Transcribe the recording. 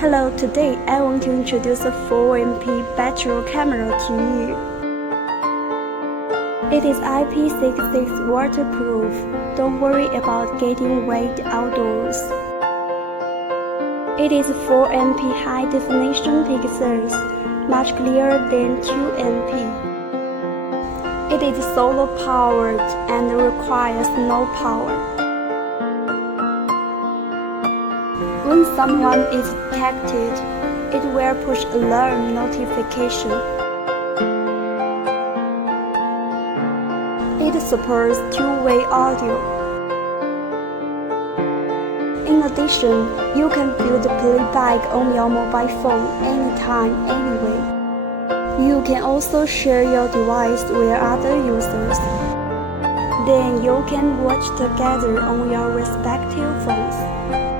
Hello, today I want to introduce a 4MP battery camera to you. It is IP66 waterproof. Don't worry about getting wet outdoors. It is 4MP high definition pixels, much clearer than 2MP. It is solar powered and requires no power. When someone is detected, it will push alarm notification. It supports two-way audio. In addition, you can view the playback on your mobile phone anytime, anywhere. You can also share your device with other users. Then you can watch together on your respective phones.